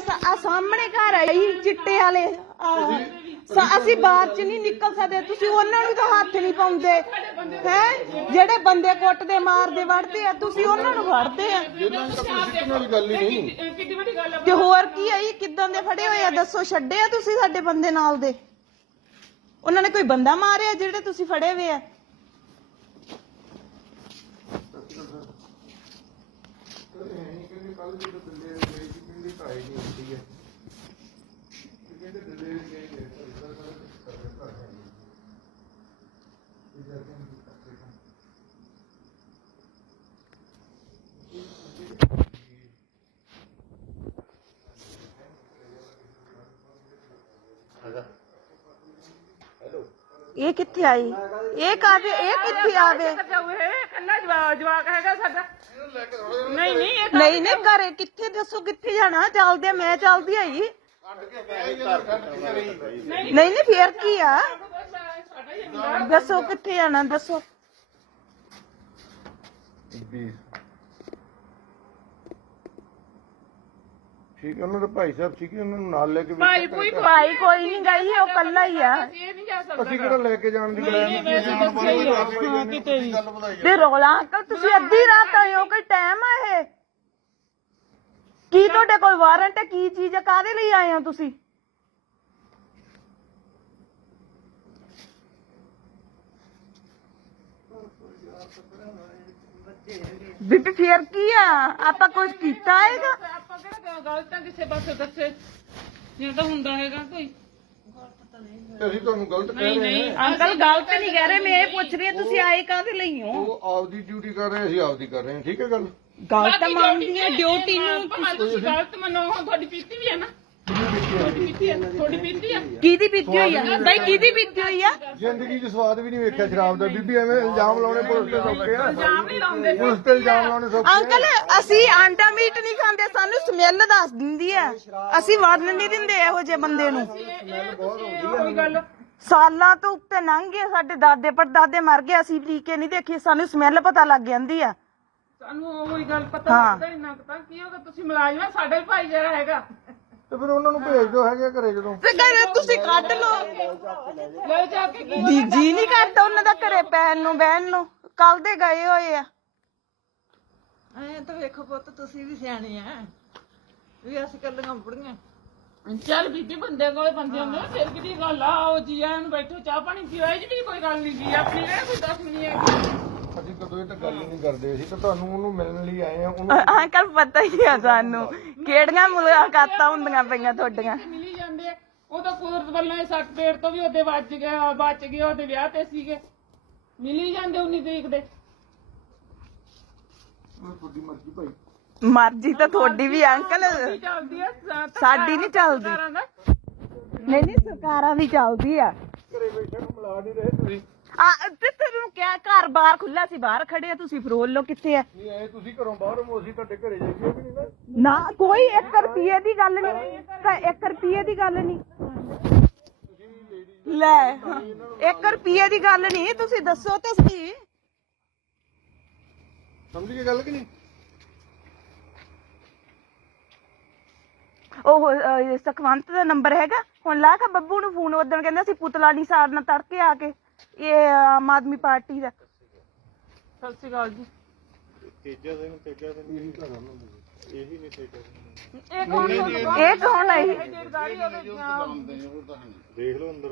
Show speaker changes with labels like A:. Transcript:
A: ਆ ਸਾਹਮਣੇ ਘਰ ਆਈ ਚਿੱਟੇ ਵਾਲੇ। ਆਹ, ਸ- ਅਸੀਂ ਬਾਹਰ ਚ ਨਹੀਂ ਨਿਕਲ ਸਕਦੇ। ਤੁਸੀਂ ਉਹਨਾਂ ਨੂੰ ਤਾਂ ਹੱਥ ਨਹੀਂ ਪਾਉਂਦੇ। ਹੈ? ਜਿਹੜੇ ਬੰਦੇ ਕੁੱਟਦੇ ਮਾਰਦੇ ਵੜਦੇ ਆ ਤੁਸੀਂ ਉਹਨਾਂ ਨੂੰ ਫੜਦੇ ਆ।
B: ਇਹਨਾਂ ਤਾਂ ਕੋਈ ਸਿੱਖਣ ਵਾਲੀ ਗੱਲ ਹੀ ਨਹੀਂ
C: ਕਿੱਡੀ ਵੱਡੀ ਗੱਲ ਆ
A: ਤੇ ਹੋਰ ਕੀ ਆਈ ਕਿੱਦਾਂ ਦੇ ਫੜੇ ਹੋਏ ਆ? ਦੱਸੋ ਛੱਡੇ ਆ ਤੁਸੀਂ ਸਾਡੇ ਬੰਦੇ ਨਾਲ ਦੇ? ਉਹਨਾਂ ਨੇ ਕੋਈ ਬੰਦਾ ਮਾਰਿਆ ਜਿਹੜੇ ਤੁਸੀਂ ਫੜੇ ਹੋਏ ਆ
B: ਕਹਿੰਦੇ ਕੱਲ ਜਦੋਂ ਦਿੱਲੀ ਗਏ ਸੀ ਕਹਿੰਦੇ ਢਾਈ ਨਹੀਂ ਹੁੰਦੀ ਹੈ ਕਹਿੰਦੇ ਦਿੱਲੀ ਗਏ ਗਏ ਪਰ ਇਧਰ ਕਰ ਕਰ ਹੈ ਇਹ ਜਾ ਕੇ
A: ਇਹ ਕਿੱਥੇ ਆਈ ਇਹ ਕਾਦੇ ਇਹ ਕਿੱਥੇ ਆਵੇ
C: ਜਾਊ ਇਹ ਕੱਲਾ ਜਵਾਕ ਜਵਾਕ ਹੈਗਾ ਸਾਡਾ ਨਹੀਂ ਨਹੀਂ ਇਹ
A: ਨਹੀਂ ਨਹੀਂ ਘਰੇ ਕਿੱਥੇ ਦੱਸੋ ਕਿੱਥੇ ਜਾਣਾ ਚੱਲਦੇ ਆ, ਮੈਂ ਚੱਲਦੀ ਆਈ ਨਹੀਂ ਨਹੀਂ ਫੇਰ ਕੀ ਆ
C: ਸਾਡਾ ਹੀ ਹੁੰਦਾ
A: ਦੱਸੋ ਕਿੱਥੇ ਜਾਣਾ ਦੱਸੋ
B: ਠੀਕ ਹੈ ਉਹਨਾਂ ਦੇ ਭਾਈ ਸਾਹਿਬ ਸੀਗੇ ਉਹਨਾਂ ਨੂੰ ਨਾਲ ਲੈ ਕੇ
C: ਭਾਈ ਕੋਈ
A: ਭਾਈ ਕੋਈ ਨਹੀਂ ਗਈ ਉਹ ਕੱਲਾ ਹੀ ਆ।
C: ਇਹ ਨਹੀਂ ਜਾ ਸਕਦਾ
B: ਅਸੀਂ ਕਿਹੜਾ ਲੈ ਕੇ ਜਾਣ ਦੀ ਗੱਲ
C: ਨਹੀਂ ਵੈਸੇ ਦੱਸਿਆ ਹੀ ਹਾਂ। ਕਿਤੇ ਵੀ
A: ਤੇ ਰੋਲਾ ਅੰਕਲ ਤੁਸੀਂ ਅੱਧੀ ਰਾਤ ਆਏ ਹੋ ਕੋਈ ਟਾਈਮ ਆ ਇਹ? ਕੀ ਤੁਹਾਡੇ ਕੋਲ ਵਾਰੰਟ ਹੈ? ਕੀ ਚੀਜ਼ ਹੈ ਕਾਦੇ ਲਈ ਆਏ ਹੋ ਤੁਸੀਂ? ਬੀਬੀ ਫੇਰ ਕੀ ਆ? ਆਪਾਂ ਕੁਝ ਕੀਤਾ ਹੈਗਾ?
C: ਆਪਾਂ ਕਿਹੜਾ ਗਲਤ ਆ ਕਿਸੇ ਪਾਸੇ ਦੱਸੇ। ਜੇ ਤਾਂ ਹੁੰਦਾ ਹੈਗਾ ਕੋਈ।
B: ਅਸੀਂ ਤੁਹਾਨੂੰ ਗਲਤ ਕਹਿ ਰਹੇ
C: ਨਹੀਂ
B: ਹਾਂ।
A: ਅੰਕਲ ਗਲਤ ਨਹੀਂ ਕਹਿ ਰਹੇ ਮੈਂ ਇਹ ਪੁੱਛ ਰਹੀ ਹਾਂ ਤੁਸੀਂ ਆਏ ਕਾਦੇ ਲਈ ਹੋ?
B: ਉਹ ਆਪਦੀ ਡਿਊਟੀ ਕਰ ਰਹੇ ਅਸੀਂ ਆਪਦੀ ਕਰ ਰਹੇ ਹਾਂ ਠੀਕ ਹੈ ਗੱਲ?
A: ਗਲਤ ਮੰਨਦੀ ਹੈ ਡਿਊਟੀ ਨੂੰ
C: ਭਾਵੇਂ ਤੁਸੀਂ ਗਲਤ ਮੰਨੋ ਹੁਣ ਤੁਹਾਡੀ ਪੀਤੀ ਵੀ ਹੈ ਨਾ। ਹੈ ਹੈ
A: ਕਿਹਦੀ ਪੀਤੀ ਹੋਈ ਆ? ਬਾਈ ਕਿਹਦੀ ਪੀਤੀ ਹੋਈ ਆ?
B: ਜ਼ਿੰਦਗੀ 'ਚ ਸਵਾਦ ਵੀ ਨਹੀਂ ਵੇਖਿਆ ਸ਼ਰਾਬ ਦਾ। ਬੀਬੀ ਐਵੇਂ ਇਲਜ਼ਾਮ ਲਾਉਣੇ ਪੁਲਿਸ ਤੇ ਸੌਖੇ ਆ।
C: ਇਲਜ਼ਾਮ ਨਹੀਂ ਲਾਉਂਦੇ।
B: ਪੁਲਿਸ ਤੇ ਇਲਜ਼ਾਮ ਲਾਉਣੇ ਸੌਖੇ ਆ।
A: ਅੰਕਲ ਅਸੀਂ ਆਂਡਾ ਮੀਟ ਨਹੀਂ ਖਾਂਦੇ ਸਾਨੂੰ ਸਮੈਲ ਦੱਸ ਦਿੰਦੀ ਆ। ਅਸੀਂ ਵੜਨ ਨਹੀਂ ਦਿੰਦੇ ਇਹੋ ਜਿਹੇ ਬੰਦੇ ਨੂੰ। ਸਾਲਾਂ ਤੋਂ ਉੱਤੇ ਲੰਘ ਗਏ ਸਾਡੇ ਦਾਦੇ ਪੜਦਾਦੇ ਮਰ ਗਏ ਅਸੀਂ ਕੇ ਨਹੀਂ ਦੇਖੀ ਸਾਨੂੰ ਸਮੈਲ ਪਤਾ ਲੱਗ ਜਾਂਦੀ ਆ।
C: ਸਾਨੂੰ ਉਹੀ ਗੱਲ ਪਤਾ
A: ਹਾਂ।
C: ਲੱਗਦਾ ਇੰਨਾ ਕੁ ਤਾਂ। ਕੀ ਹੋਗਾ ਤੁਸੀਂ ਮੁਲਾਜ਼ਮ ਆ? ਸਾਡਾ ਭਾਈ ਜਿਹੜਾ ਹੈਗਾ।
B: ਤੇ ਫਿਰ ਉਹਨਾਂ ਨੂੰ ਭੇਜ ਦਿਓ ਹੈਗੇ ਘਰੇ ਜਦੋਂ।
A: ਤੇ ਘਰੇ ਤੁਸੀਂ ਕੱਢ ਲਓ।
C: ਲੈ ਜਾ ਕੇ ਕੀ
A: ਦੀ ਜੀ ਨਹੀਂ ਕਰਦਾ ਉਹਨਾਂ ਦਾ ਘਰੇ ਪੈਣ ਨੂੰ ਬਹਿਣ ਨੂੰ। ਕੱਲ ਦੇ ਗਏ ਹੋਏ ਆ।
D: ਐ ਤਾਂ ਵੇਖੋ ਪੁੱਤ ਤੁਸੀਂ ਵੀ ਸਿਆਣੇ ਆ। ਵੀ ਅਸੀਂ ਕੱਲੀਆਂ ਬੁੜੀਆਂ।
C: ਚੱਲ ਬੀਬੀ ਬੰਦੇ ਕੋਲੇ ਬੰਦੇ ਹੁੰਦੇ ਨੇ, ਫਿਰ ਕਿਹਦੀ ਗੱਲ ਆ? ਆਓ ਜੀ ਬੈਠੋ ਚਾਹ ਪਾਣੀ ਪੀਓ। ਇਹ ਵੀ ਕੋਈ ਗੱਲ ਨਹੀਂ ਜੀ ਆਪਣੀ ਕਿਹੜਾ ਕੋਈ ਦੱਸ ਨਹੀਂ ਹੈਗੀ।
B: ਅਸੀਂ ਕਦੋਂ ਇਹ ਤਾਂ ਗੱਲ ਹੀ ਨਹੀਂ ਕਰਦੇ ਅਸੀਂ ਤਾਂ ਤੁਹਾਨੂੰ ਉਹਨੂੰ ਮਿਲਣ ਲਈ ਆਏ ਆ ਉਹਨੂੰ
A: ਅੰਕਲ ਪਤਾ ਹੀ ਆ ਸਾਨੂੰ ਕਿਹੜੀਆਂ ਮੁਲਾਕਾਤਾਂ ਹੁੰਦੀਆਂ ਪਈਆਂ ਤੁਹਾਡੀਆਂ?
C: ਮਿਲੀ ਜਾਂਦੇ ਆ। ਉਹ ਤਾਂ ਕੁਦਰਤ ਵੱਲੋਂ ਇਹ ਸੱਟ ਪੇੜ ਤੋਂ ਵੀ ਉਹਦੇ ਵੱਜ ਗਿਆ ਬਚ ਗਏ ਉਹਦੇ ਵਿਆਹ ਤੇ ਸੀਗੇ। ਮਿਲੀ ਜਾਂਦੇ 19 ਤਰੀਕ ਦੇ।
B: ਤੁਹਾਡੀ ਮਰਜ਼ੀ ਭਾਈ।
A: ਮਰਜ਼ੀ ਤਾਂ ਤੁਹਾਡੀ ਵੀ ਆ, ਅੰਕਲ।
C: ਕੀ ਚੱਲਦੀ ਆ ਸ-
A: ਸਾਡੀ ਨਹੀਂ ਚੱਲਦੀ
C: ਸਰਕਾਰਾਂ ਦਾ।
A: ਨਹੀਂ ਨਹੀਂ ਸਰਕਾਰਾਂ ਦੀ ਚੱਲਦੀ ਆ।
B: ਘਰੇ ਬੈਠੇ ਨੂੰ ਮਿਲਾ ਨਹੀਂ ਰਹੇ ਤੁਸੀਂ।
A: ਆ ਤੇ ਤੈਨੂੰ ਕਿਹਾ ਘਰ ਬਾਹਰ ਖੁੱਲਾ ਸੀ ਬਾਹਰ ਖੜੇ ਆ ਤੁਸੀਂ ਫਰੋਲ ਲੋ ਕਿੱਥੇ ਆ?
B: ਨਹੀਂ ਆਏ ਤੁਸੀਂ ਘਰੋਂ ਬਾਹਰ ਹੋ ਅਸੀਂ ਤੁਹਾਡੇ ਘਰੇ ਜਾਈਏ ਵੀ ਨਹੀਂ ਨਾ?
A: ਨਾ ਕੋਈ 1 ਰੁਪਏ ਦੀ ਗੱਲ ਨਹੀਂ ਤਾਂ 1 ਰੁਪਏ ਦੀ ਗੱਲ ਨਹੀਂ। ਲੈ 1 ਰੁਪਏ ਦੀ ਗੱਲ ਨਹੀਂ ਤੁਸੀਂ ਦੱਸੋ ਤਾਂ ਸਹੀ।
B: ਸਮਝ ਗਏ ਗੱਲ ਕਿ ਨਹੀਂ?
A: ਉਹ ਅਹ, ਸੁਖਵੰਤ ਦਾ ਨੰਬਰ ਹੈਗਾ ਹੁਣ ਲਾ ਕੇ ਬੱਬੂ ਨੂੰ ਫੋਨ ਉਦੋਂ ਕਹਿੰਦਾ ਸੀ ਪੁਤਲਾ ਨਹੀਂ ਸਾੜਨਾ ਤੜਕੇ ਆ ਕੇ। ਇਹ ਆਮ ਆਦਮੀ ਪਾਰਟੀ ਦਾ।
C: ਸਤਿ ਸ਼੍ਰੀ ਅਕਾਲ ਜੀ।
B: ਤੇਜਾ ਦਿਨ ਤੇਜਾ ਦਿਨ। ਇਹੀ ਘਰ ਉਹਨਾਂ ਦੇ ਇਹੀ ਨਹੀਂ ਤੇਜਾ
C: ਇਹ ਕੌਣ ਹੋ
A: ਇਹ ਕੌਣ ਹੈ
C: ਜਾਂ
B: ਦੇਖ ਲਓ ਅੰਦਰ।